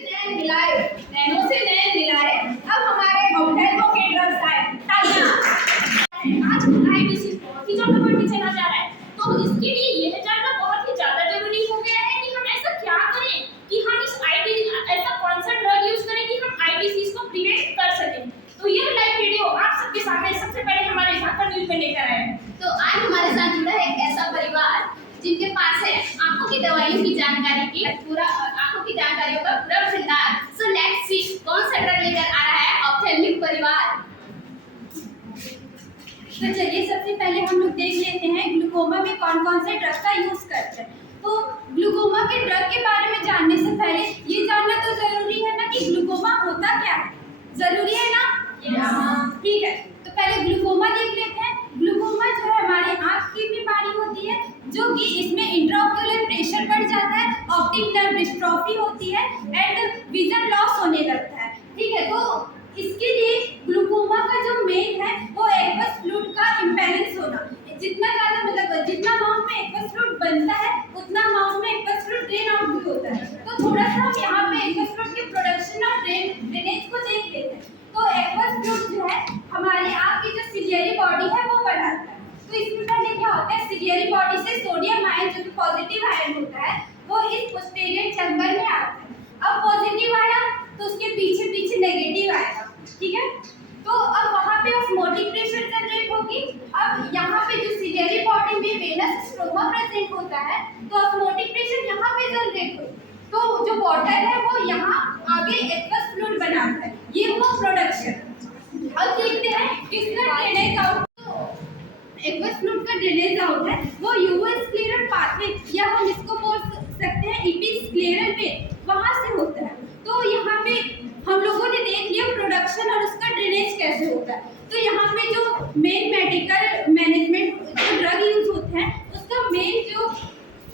नैन मिलाए, नैनो से नैन मिलाए, अब हमारे ऑप्थेल्मो के ड्रग्स आए। तालियां। आज आई डिसीज बहुत ही ज्यादा बढ़ते चला जा रहा है, तो इसके लिए यह जानना बहुत ही ज्यादा जरूरी हो गया है कि हम ऐसा क्या करें कि हम इस आईडी ऐसा कौन सा ड्रग यूज करें कि हम आई डिसीज को प्रिवेंट कर सकें। तो यह लाइव वीडियो आप सबके सामने सबसे पहले हमारे झारखंड न्यूज में लेकर आए हैं। तो आज हमारे साथ जुड़ा है एक ऐसा परिवार जिनके पास है आंखों की दवाइयों की जानकारी की पूरा आंखों की जानकारियों का पूरा भंडार। सो लेट्स सी कौन सा ड्रग लेकर आ रहा है ऑप्थेल्मिक परिवार। तो चलिए सबसे पहले हम लोग देख लेते हैं ग्लूकोमा में कौन कौन से ड्रग का यूज करते हैं। तो ग्लूकोमा के ड्रग के बारे में जानने से पहले ये जानना तो जरूरी है ना कि ग्लूकोमा होता क्या है, जरूरी है ना? ठीक है, तो पहले ग्लूकोमा देख लेते हैं। ग्लूकोमा जो है हमारे आँख की बीमारी होती है, जो कि इसमें इंट्राओक्यूलर प्रेशर बढ़ जाता है, ऑप्टिक नर्व डिस्ट्रॉफी होती है एंड विजन लॉस होने लगता है। ठीक है, तो इसके लिए ग्लूकोमा का जो मेन है वो एक्वस फ्लूइड का इम्बैलेंस होना। जितना ज़्यादा मतलब जितना अमाउंट में एक्वस फ्लूइड बनता है उतना अमाउंट में एक्वस फ्लूइड ड्रेन आउट भी होता है। तो थोड़ा सा हम यहाँ पे एक्वस फ्लूइड की प्रोडक्शन और ड्रेनेज को देख लेते हैं। तो एक्वस फ्लूइड जो है हमारे आँख की जो सिलियरी बॉडी है वो बढ़ाता है। तो इसमें पहले क्या होता है, सिलियरी बॉडी से सोडियम आयन जो कि पॉजिटिव आयन होता है वो इस पोस्टीरियर चैम्बर में आता है। अब पॉजिटिव आया तो उसके पीछे पीछे नेगेटिव आएगा। ठीक है, तो अब वहाँ पे ऑस्मोटिक प्रेशर जनरेट होगी। अब यहाँ पे जो सिलियरी बॉडी में वेनस स्ट्रोमा प्रेजेंट होता है तो ऑस्मोटिक प्रेशर यहाँ पे जनरेट होगी। तो जो वाटर है वो यहाँ आगे एक्वस फ्लूइड बनाता है, ये हुआ प्रोडक्शन। अब देखते हैं किसका ड्रेनेज आउट। एक्वस फ्लूइड का ड्रेनेज आउट है वो यूवो स्क्लेरल पाथवे या हम इसको बोल सकते हैं इपिस्क्लेरल वेन, वहाँ से होता है। तो यहाँ पे हम लोगों ने देख लिया प्रोडक्शन और उसका ड्रेनेज कैसे होता है। तो यहाँ पे जो मेन मेडिकल मैनेजमेंट जो ड्रग यूज होते हैं उसका मेन जो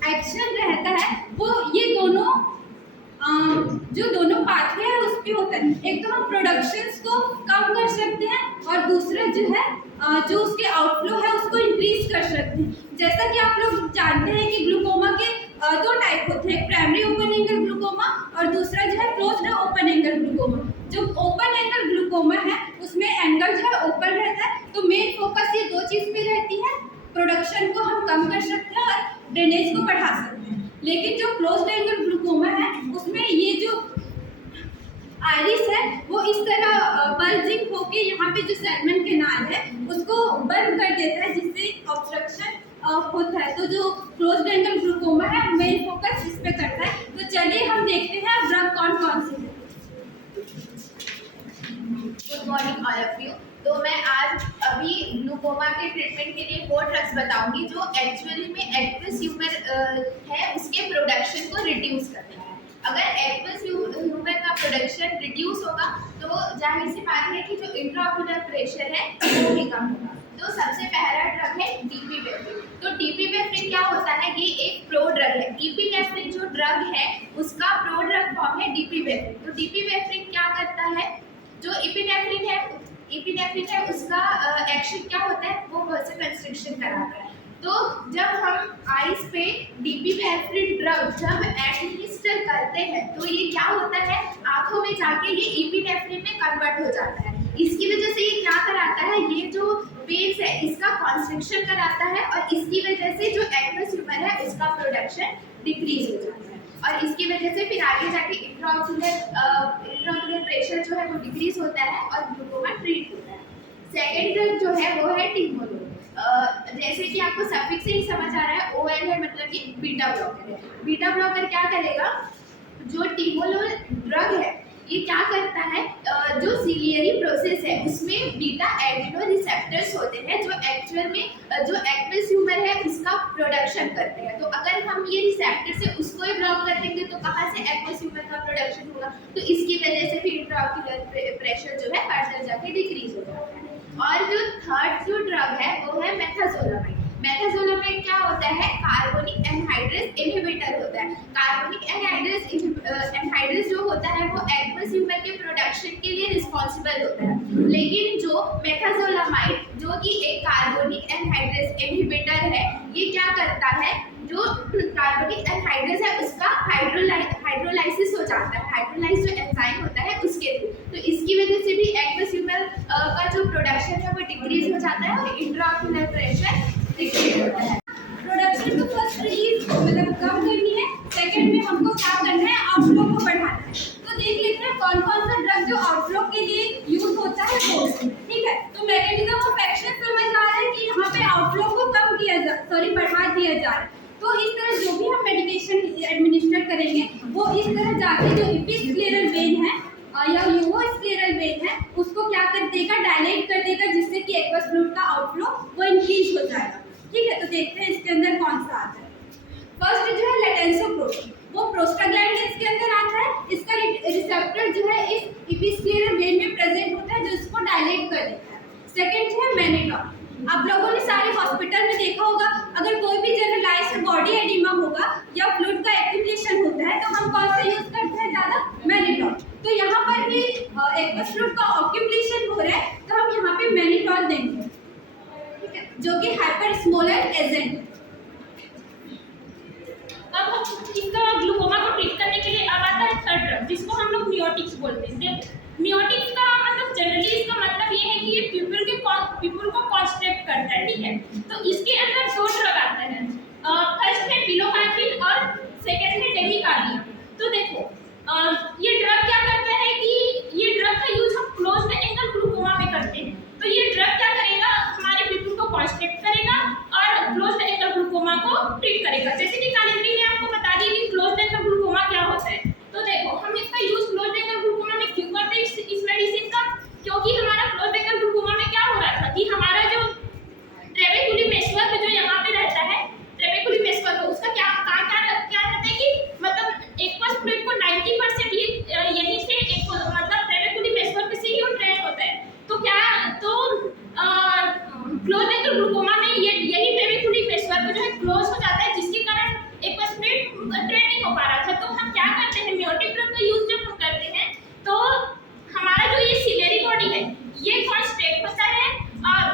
एक्शन रहता है वो ये दोनों जो दोनों पाथवे है उस पे होता है। एक तो हम प्रोडक्शंस को कम कर सकते हैं और दूसरा जो है जो उसके आउटफ्लो है उसको इंक्रीज कर सकते हैं। जैसा कि आप लोग जानते हैं कि ग्लूकोमा के दो टाइप होते हैं, प्राइमरी ओपन एंगल ग्लूकोमा और दूसरा जो है क्लोज्ड ओपन एंगल ग्लूकोमा। जो ओपन एंगल ग्लूकोमा है उसमें एंगल जो है ओपन रहता है, तो मेन फोकस ये दो चीज़ पे रहती है, प्रोडक्शन को हम कम कर सकते हैं और ड्रेनेज को बढ़ा सकते हैं। लेकिन जो क्लोज्ड एंगल ग्लूकोमा है उसमें ये जो आइरिस है वो इस तरह बल्जिंग होके यहाँ पे जो सेगमेंट कैनाल है उसको बंद कर देता है, जिससे ऑब्स्ट्रक्शन होता है। तो जो क्लोज्ड एंगल ग्लूकोमा है मेन फोकस इस पे करता है। तो चलिए हम देखते हैं ड्रग कौन कौन से हैं। Good morning all of you. तो मैं आज अभी ग्लूकोमा के ट्रीटमेंट के लिए 4 ड्रग्स बताऊंगी जो एक्चुअली में एक्वस ह्यूमर है उसके प्रोडक्शन को रिड्यूस करता है। अगर एक्वस ह्यूमर का प्रोडक्शन रिड्यूस होगा तो जाहिर सी बात है कि जो इंट्राओक्यूलर प्रेशर है वो भी कम होगा। तो सबसे पहला ड्रग है डीपीनेफ्रिन। तो डीपीनेफ्रिन क्या होता है, ये एक प्रो ड्रग है। इपिनेफ्रिन जो ड्रग है उसका प्रो ड्रग फॉर्म है डीपीनेफ्रिन। तो डीपीनेफ्रिन क्या करता है, जो इपिनेफ्रिन है उसका एक्शन क्या होता है, वो वैसे कंस्ट्रिक्शन कराता है। तो जब हम आइस पे डीपीनेफ्रिन ड्रग जब एडमिनिस्टर करते हैं तो ये क्या होता है, आंखों में जाके ये इपिनेफ्रिन में कन्वर्ट हो जाता है। इसकी वजह से ये क्या कराता है, ये जो वेन्स है इसका कॉन्स्ट्रिक्शन कराता है और इसकी वजह से जो एक्वस ह्यूमर है उसका प्रोडक्शन डिक्रीज हो जाता है और इसकी वजह से फिर आगे जाके इंट्राओक्यूलर प्रेशर जो है वो डिक्रीज होता है और ग्लूकोमा ट्रीट होता है। सेकेंड ड्रग जो है वो है टिमोलोल। जैसे कि आपको सफिक्स से ही समझ आ रहा है, OL है मतलब कि बीटा ब्लॉकर है। बीटा ब्लॉकर क्या करेगा, जो टिमोलोल ड्रग है ये क्या करता है, जो सिलियरी प्रोसेस है उसमें बीटा एडिनो रिसेप्टर्स होते हैं जो एक्चुअल में जो एक्वस ह्यूमर है उसका प्रोडक्शन करते हैं। तो अगर हम ये रिसेप्टर से उसको ही ब्लॉक कर देंगे तो कहाँ से एक्वस ह्यूमर का प्रोडक्शन होगा, तो इसकी वजह से फिर इंट्राओक्यूलर प्रेशर जो है फर्दर जाके डिक्रीज हो जाता है। और जो थर्ड जो ड्रग है वो है मेथाजोलामाइड। मेथाजोलामाइड क्या होता है, कार्बोनिक एनहाइड्रेस इनहिबिटर होता है। कार्बोनिक एनहाइड्रेस जो होता है वो एक्वस ह्यूमर के प्रोडक्शन के लिए रिस्पॉन्सिबल होता है। लेकिन जो मेथाजोलामाइड जो कि एक कार्बोनिक एनहाइड्रेस इनहिबिटर है, ये क्या करता है, जो कार्बोनिक एनहाइड्रेस है उसका हाइड्रोलाइसिस हो जाता है। हाइड्रोलाइज पेशेंट में हमको क्या करना है, आउटफ्लो को बढ़ाना है। तो देख लेते हैं कौन कौन सा ड्रग जो आउटफ्लो के लिए यूज होता है वो, ठीक है। तो मैकेनिज्म ऑफ एक्शन समझ आ रहा है कि यहाँ पे आउटफ्लो को कम किया बढ़ा दिया जा रहा है। तो इस तरह जो भी हम मेडिकेशन एडमिनिस्टर करेंगे वो इस तरह जाके जो एपिस्क्लेरल वेन है या यूरोस्क्लेरल वेन है उसको क्या कर देगा, डायलेट कर देगा, जिससे कि एक्वस फ्लूइड का आउटफ्लो वो इंक्रीज हो जाएगा, ठीक है। तो देखते हैं इसके अंदर कौन सा आता है। फर्स्ट जो है लेटेंसोप्रोटीन, वो प्रोस्टाग्लैंडिन इसके अंदर आता है। इसका रिसेप्टर जो है इस एपिस्क्लेरल वेन में प्रेजेंट होता है जो इसको डायलेट कर देता है। सेकंड जो है मैनिटॉन। आप लोगों ने सारे हॉस्पिटल में देखा होगा, अगर कोई भी जनरलाइज्ड बॉडी एडिमा होगा या फ्लूइड का एक्यूमुलेशन होता है तो हम कौन सा यूज करते हैं ज़्यादा, मैनिटॉन। तो यहाँ पर भी एक्वस फ्लूइड का एक्यूमुलेशन हो रहा है तो हम यहाँ पे मैनिटॉन देंगे, ठीक है, जो कि हाइपर स्मोलर एजेंट है। अब हम इसका ग्लूकोमा को ट्रीट करने के लिए अब आता है थर्ड ड्रग, जिसको हम लोग मियोटिक्स बोलते हैं। मियोटिक्स का मतलब जनरली इसका मतलब ये है कि ये पीपल को कॉन्स्ट्रिक्ट करता है, ठीक है। तो इसके अंदर दो ड्रग आते हैं, फर्स्ट है पिलोकार्पिन और सेकंड है डेमिकार्बिन। तो देखो ये ड्रग क्या करता है कि ये ड्रग का यूज हम क्लोज्ड एंगल ग्लूकोमा में करते हैं। तो ये ड्रग क्या करेगा, हमारे पीपल को कॉन्स्ट्रिक्ट करेगा और क्लोज्ड एंगल ग्लूकोमा को ट्रीट करेगा। जैसे कि कालिंद्री ने आपको बता दिया कि क्लोज्ड एंगल ग्लूकोमा क्या होता है। तो देखो हम इसका यूज क्लोज्ड एंगल ग्लूकोमा में क्यों करते हैं इस मेडिसिन का, क्योंकि हमारा क्लोज्ड एंगल ग्लूकोमा में क्या हो रहा था कि हमारा जो ट्रेबेकुली मेसवर्क जो यहाँ पे रहता है, ट्रेबेकुली मेसवर्क उसका क्या रहता है कि मतलब एक्वस फ्लूइड को 90% यहीं से मतलब ट्रेबेकुली मेसवर्क से ही वो ड्रेन होता है। तो क्या तो क्लोज्ड एंगल ग्लूकोमा में यही ट्रेबेकुली मेसवर्क जो है क्लोज हो जाता है, जिसके कारण एक्वस फ्लूइड ड्रेन नहीं हो पा रहा था। तो हम क्या करते हैं, मियोटिक ड्रग का यूज जब हम करते हैं तो हमारा जो ये सिलेरी बॉडी है ये कॉन्स्ट्रिक्ट होता है और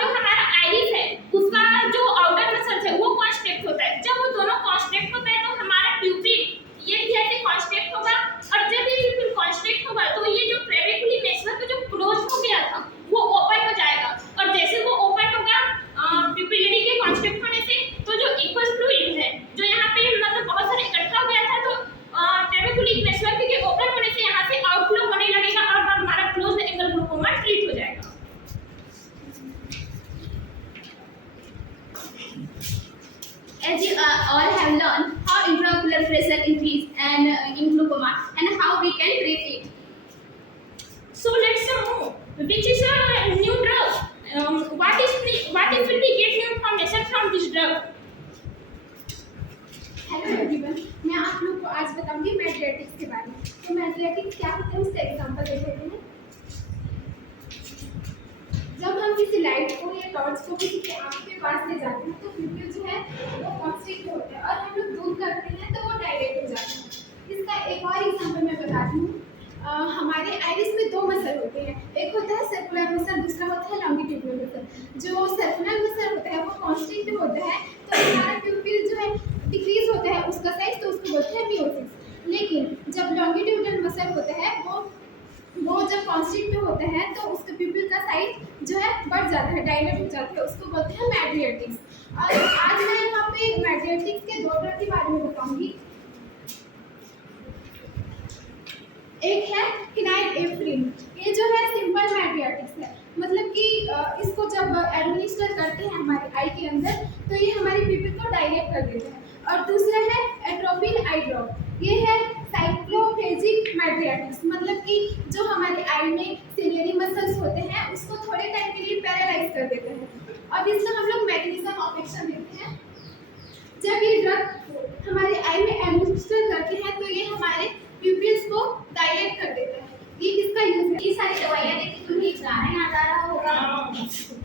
जो हमारा आइरिस है उसका जो आउटर मसल्स है वो कॉन्स्ट्रिक्ट होता है। जब वो दोनों कॉन्स्ट्रिक्ट होता है तो हमारा प्यूपिल ये भी ऐसे कॉन्स्ट्रिक्ट होगा, और जब ये प्यूपिल कॉन्स्ट्रिक्ट होगा तो ये जो ट्रेबेकुली मेसवर्क जो क्लोज हो गया था वो ओपन हो जाएगा, और जैसे वो ओपन होगा प्यूपिलिटी के कॉन्स्ट्रिक्ट होने से तो जो एक्वस फ्लूइड है जो यहाँ पे मतलब बहुत सारे इकट्ठा हो गया था तो ट्रेबेकुली मेसवर्क के ओपन होने से यहाँ से आउटफ्लो होने लगेगा और हमारा क्लोज्ड एंगल ग्लूकोमा ट्रीट हो जाएगा। As you all have learned how intraocular pressure increase and in glaucoma and how we can treat it. So let's know which is a new drug. What if we get new information from this drug? Hello everyone, मैं आप लोग को आज बताऊंगी मैड्रियाटिक्स के बारे में। तो मैड्रियाटिक्स क्या होता है उसका एग्जांपल देख लेते हैं। जब हम किसी लाइट को या टॉर्च को किसी के आँख के पास ले जाते हैं तो प्यूपिल जो है वो कॉन्स्ट्रिक्ट होता है, और हम लोग दूर करते हैं तो वो डायलेट हो जाता है। इसका एक और एग्जांपल मैं बताती हूँ। हमारे आइरिस में दो मसल होते हैं, एक होता है सर्कुलर मसल, दूसरा होता है लॉन्गिट्यूडिनल मसल। जो सर्कुलर मसल होता है वो कॉन्स्ट्रिक्ट होता है तो हमारा प्यूपिल जो है डिक्रीज होता है उसका साइज, तो उसको बोलते हैं मियोसिस। लेकिन जब लॉन्गिट्यूडिनल मसल होता है वो जब कॉन्स्ट्रिक्ट में होता है तो उसके प्यूपिल का साइज जो है बढ़ जाता है, डायलेट हो जाता है, उसको बोलते हैं मैड्रियाटिक्स। और आज मैं यहाँ पे मैड्रियाटिक्स के दो ड्रग के बारे में बताऊंगी। एक है फिनाइलेफ्रिन, ये जो है सिंपल मैड्रियाटिक्स है, मतलब कि इसको जब एडमिनिस्टर करते हैं हमारे आई के अंदर तो ये हमारी प्यूपिल को डायलेट कर देता है। और दूसरा है एट्रोपिन आई ड्रॉप, ये है साइक्लोफेजिक मैड्रियाटिक्स, मतलब कि जो हमारे आई में सिलियरी मसल्स होते हैं उसको थोड़े टाइम के लिए पैरालाइज कर देते हैं। अब इसका हम लोग मैकेनिज्म ऑफ एक्शन देखते हैं। जब ये ड्रग हमारे आई में एडमिनिस्टर करते हैं तो ये हमारे प्यूपिल्स को डायलेट कर देता है। ये किसका यूज है? ये सारी दवाइयाँ देख के तुम्हें गाना याद आ रहा होगा,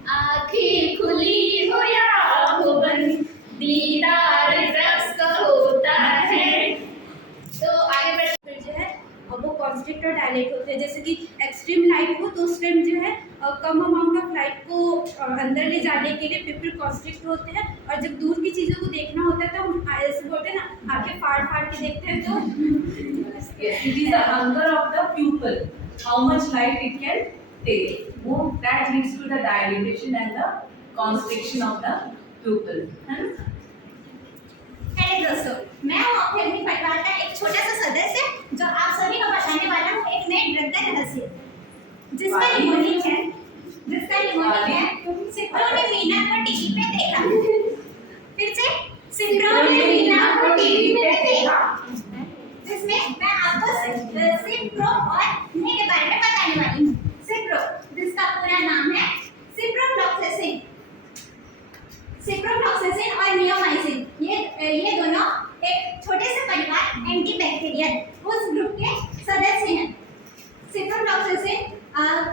आँखें खुली हो या हो बंद, दीदार ड्रग्स का होता है। तो आगे बढ़ते फिर जो है वो कॉन्स्ट्रिक्ट और डायलेट होते हैं। जैसे कि एक्सट्रीम लाइट हो तो उस टाइम जो है कम अमाउंट ऑफ लाइट को अंदर ले जाने के लिए प्यूपिल कॉन्स्ट्रिक्ट होते हैं, और जब दूर की चीज़ों को देखना होता है तो हम ऐसे बोलते हैं ना, आंखें फाड़ के देखते हैं। तो it is the hunger of the pupil, how much light it can take. That leads to the dilatation and the constriction of the pupil. Hello दोस्तों, मैं हूँ अपनी पटवा जिसका निमोनिक है सिप्रो ने मीना को टीवी पे देखा। फिर से सिप्रो ने मीना को टीवी पे देखा, जिसमें मैं आपको सिप्रो और इन्हीं के बारे में बताने वाली हूँ। सिप्रो, जिसका पूरा नाम है सिप्रोफ्लॉक्सासिन और नियोमाइसिन। ये दोनों एक छोटे से परिवार एंटीबैक्टीरियल उस ग्रुप के सदस्य हैं। सिप्रोफ्लॉक्सासिन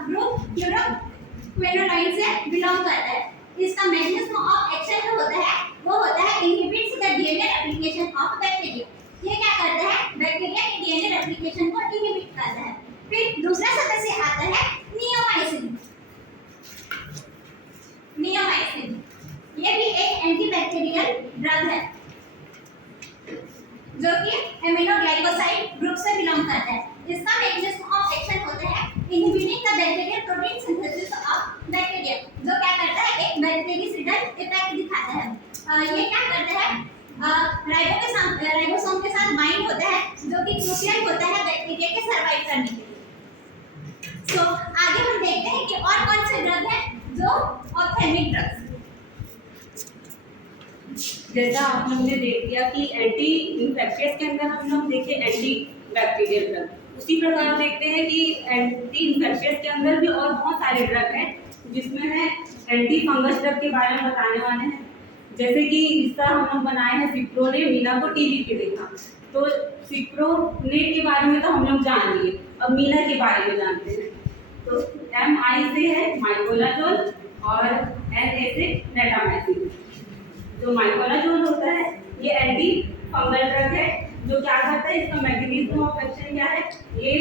ग्रुप यूरोक्विनोलाइन से बिलोंग करता है। इसका मैकेनिज्म ऑफ एक्शन जो होता है वो होता है inhibits the DNA replication of bacteria. ये क्या करता है? बैक्टीरिया के डीएनए रेप्लिकेशन को इनहिबिट करता है। फिर दूसरा सदस्य आता है नियोमाइसिन। ये भी एक एंटीबैक्टीरियल ड्रग है जो कि एमिनोग्लाइकोसाइड ग्रुप से बिलोंग करता है। इसका मैकेनिज्म ऑफ एक्शन होता है inhibiting the bacterial protein synthesis of bacteria, जो क्या करता है एक बैक्टीरिसिडल इफेक्ट दिखाता है। ये क्या करता है? राइबोसोम के साथ बाइंड होता है जो कि क्रूशियल होता है बैक्टीरिया के सर्वाइव करने के लिए। तो आगे हम देखते हैं कि और कौन से ड्रग हैं जो ऑप्थेल्मिक ड्रग्स। जैसा आप लोग ने देख लिया कि एंटी इन्फेक्शियस के अंदर हम लोग देखे एंटी बैक्टीरियल ड्रग, उसी प्रकार देखते हैं कि एंटी इन्फेक्शियस के अंदर भी और बहुत सारे ड्रग हैं जिसमें है एंटी फंगस ड्रग के बारे में बताने वाले हैं। जैसे कि इसका हम लोग बनाए हैं सिप्रो ने मीना को टीवी पे देखा। तो सिप्रोनेट के बारे में तो हम लोग जान लिए, अब मीना के बारे में जानते हैं। तो MI से है माइकोलाजोल और NA से नेटामाइसिन। जो माइकोलाजोल होता है ये एंटी फंगल ड्रग है जो क्या करता है, इसका मैकेनिज्म ऑफ एक्शन क्या है? ये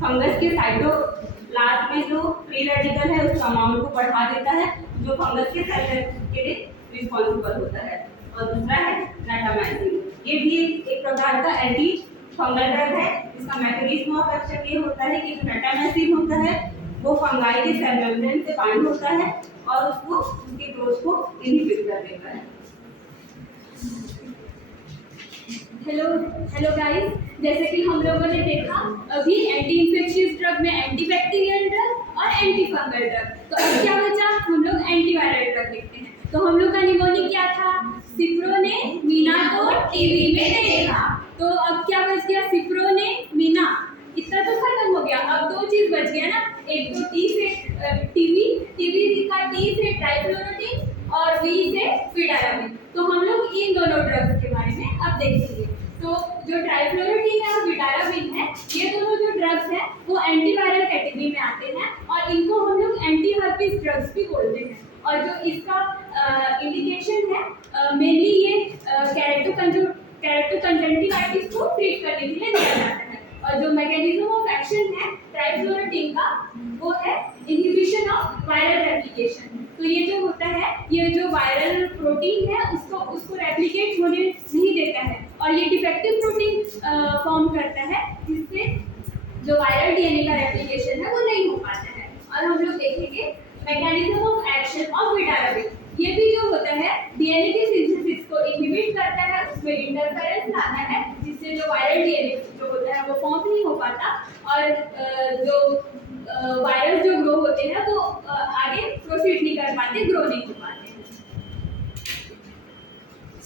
फंगस के साइटोप्लाज्म में जो फ्री रेडिकल है उस अमाउंट को बढ़ा देता है जो फंगस के सेल के लिए रिस्पॉन्सिबल होता है। और दूसरा है नेटामाइसिन, ये भी एक प्रकार का एंटी फंगल ड्रग है। इसका मैकेनिज्म ऑफ एक्शन ये होता है कि जो नेटामाइसिन होता है वो फंगाई के सेल मेम्ब्रेन से बाइंड होता है और उसको उसकी ग्रोथ को इनहिबिट कर देता है। हेलो गाइस, जैसे कि हम लोगों ने देखा अभी एंटी इन्फेक्शियस ड्रग में एंटीबैक्टीरियल ड्रग और एंटी फंगल ड्रग। तो अब क्या बचा? हम लोग एंटीवायरल ड्रग देखते हैं। तो हम लोग का निमोनिक क्या था? सिप्रो ने मीना को टीवी में देखा। तो अब क्या बच गया? सिप्रो ने मीना, इतना तो खत्म हो गया। अब दो चीज बच गया ना, एक तो टी से टीवी का टी से ट्राइफ्लोरोटिन और वी से फिडाराबिन। तो हम लोग इन दोनों ड्रग्स के बारे में अब देखेंगे। तो जो ट्राइफ्लोरोटिन है और फिडाराबिन है, ये दोनों जो ड्रग्स हैं वो एंटीवायरल कैटेगरी में आते हैं और इनको हम लोग एंटी हर्पिस ड्रग्स भी बोलते हैं। और जो इसका इंडिकेशन है मेनली ये कैरेटोकंजंक्टिवाइटिस को ट्रीट करने के लिए दिया जाता है। और जो मैकेनिज्म ऑफ एक्शन है ट्राइफ्लोरोटिन का वो है इनहिबिशन ऑफ वायरल रेप्लिकेशन। तो ये जो होता है, ये जो वायरल प्रोटीन है उसको रेप्लिकेट होने नहीं देता है और ये डिफेक्टिव प्रोटीन फॉर्म करता है जिससे जो वायरल डीएनए का रेप्लिकेशन है वो नहीं हो पाता है। और हम लोग देखेंगे मैकेनिज्म ऑफ एक्शन ऑफ फिडाराबिन। ये भी जो होता है डीएनए की सिंथेसिस को इनहिबिट करता है, उसमें इंटरफेरेंस लाता है जिससे जो वायरल डीएनए जो होता है वो फॉर्म नहीं हो पाता और जो वायरस जो ग्रो होते हैं वो आगे प्रोसीड नहीं कर पाते, ग्रो नहीं हो पाते।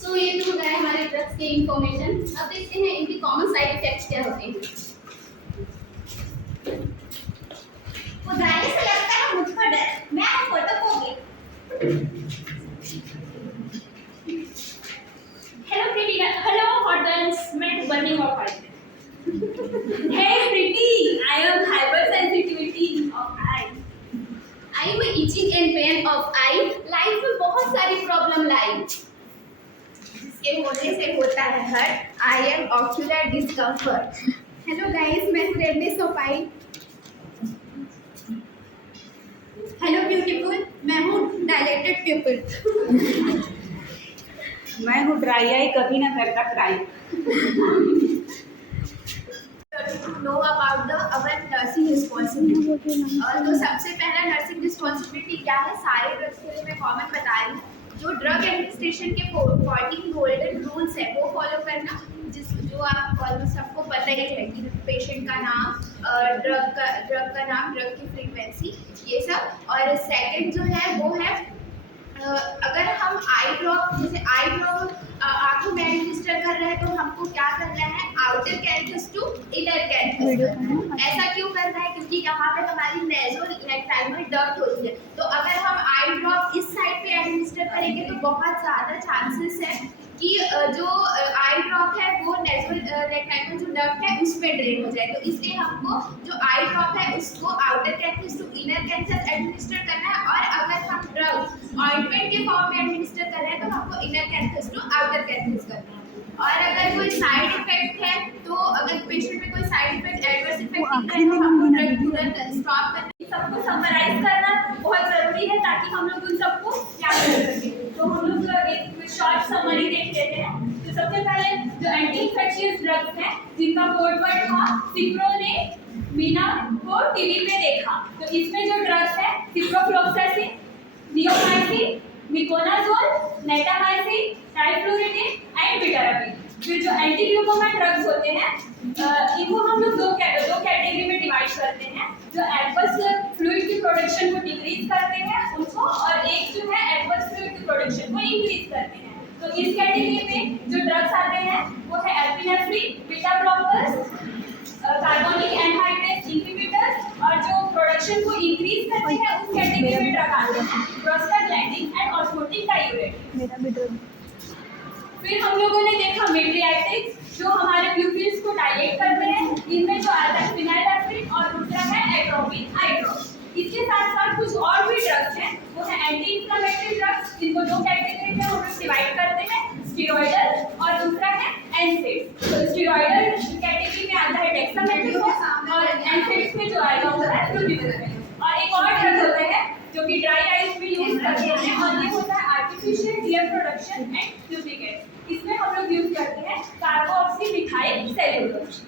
सो ये तो हो गया हमारे ड्रग्स के इंफॉर्मेशन। अब देखते हैं इनके कॉमन साइड इफेक्ट्स क्या होते हैं। उदाहरण से लगता है मुझको डर, मैं वो फोटो खो गई। हेलो हॉट गर्ल्स, मैं burning of I. Hey pretty, I am hypersensitivity of eye. आई में etching and pain of I. Life में बहुत सारी प्रॉब्लम लाई जिसके होने से होता है hurt. I am ocular discomfort. Hello guys, मैं हूँ redness of eye. Hello beautiful, मैं हूँ डायलेटेड प्यूपिल। मैं हूँ ड्राई आई, कभी ना करता cry. To know about the our nursing responsibility। और तो सबसे पहला नर्सिंग रिस्पॉन्सिबिलिटी क्या है, सारे ड्रग्स के लिए मैं कॉमन बता रही हूँ। जो ड्रग एडमिनिस्ट्रेशन के 14 गोल्डन रूल्स है वो फॉलो करना, जो आप ऑलमोस्ट सबको पता पता ही रहेगी, पेशेंट का नाम, ड्रग का नाम, ड्रग की फ्रीक्वेंसी, ये सब। और सेकंड जो है वो है अगर हम आई ड्रॉप, जैसे आई ड्रॉप आंखों में एडमिनिस्टर कर रहे हैं तो हमको क्या करना है, outer canthus to inner canthus करना है। ऐसा क्यों करना है, क्योंकि यहाँ पे हमारी नेज़ोलैक्टाइमल डक्ट होती है, तो अगर हम आई ड्रॉप इस साइड पे एडमिनिस्टर करेंगे तो बहुत ज़्यादा चांसेस है कि जो आई ड्रॉप है वो नेज़ोलैक्टाइमल जो डक्ट है उस पर ड्रेन हो जाए। तो इसलिए हमको जो आई ड्रॉप है उसको outer canthus to inner canthus administer करना है, और अगर हम ड्रग ऑइंटमेंट के फॉर्म में एडमिनिस्टर कर रहे हैं तो हमको inner canthus to outer canthus करना है। और अगर कोई साइड इफेक्ट है तो अगर पेशेंट में कोई साइड इफेक्ट, एडवर्स इफेक्ट दिख रहा है तो हमको ड्रग तुरंत स्टॉप करना है। सबको समराइज करना बहुत जरूरी है ताकि हम लोग उन सबको याद कर सकें। तो हम लोग एक शॉर्ट समरी देख लेते हैं। तो सबसे पहले जो एंटी इन्फेक्शियस ड्रग्स हैं जिनका कोड वर्ड था सिप्रो ने मीना को टीवी पे देखा, तो इसमें जो ड्रग्स है सिप्रोफ्लोक्सासिन, नियोमाइसिन, मिकोनाजोल, नेटामाइसिन, ट्राइफ्लोरिडिन एंड बिटाराबिन। फिर जो एंटी ग्लूकोमा ड्रग्स होते हैं इनको हम लोग दो कैटेगरी में डिवाइड करते हैं, जो एक्वस फ्लूइड की प्रोडक्शन को डिक्रीज करते हैं उनको, और एक जो है एक्वस फ्लूइड की प्रोडक्शन को इंक्रीज करते हैं। तो इस कैटेगरी में जो ड्रग्स आते हैं वो है epinephrine, beta blockers, carbonic anhydrase inhibitors, और जो प्रोडक्शन को इंक्रीज करते हैं उस कैटेगरी में ड्रग आते हैं प्रोस्टाग्लैंडिन एंड ऑस्मोटिक डायूरेटिक। फिर हम लोगों ने देखा मेट्रियाटिक्स जो हमारे प्यूपिल्स को डायलेट करते हैं, इनमें जो आता है फिनाइलएफ्रिन और दूसरा है एट्रोपिन आई ड्रॉप। इसके साथ साथ कुछ और भी ड्रग्स हैं, वो है एंटी इंफ्लेमेटरी ड्रग्स, जिनको दो कैटेगरी में हम लोग डिवाइड करते हैं, स्टेरॉइडल और दूसरा है एनसेड्स। तो स्टेरॉइडल कैटेगरी में आता है डेक्सामेथासोन और एनसेड्स में जो आएगा वो है फ्लुटिनाइल। और एक और ड्रग होता है जो कि ड्राई आइज में यूज करते हैं, और ये होता है artificial tear production and duplicate. इसमें हम लोग यूज करते हैं कार्बोक्सी मिथाइल सेल्यूलोज।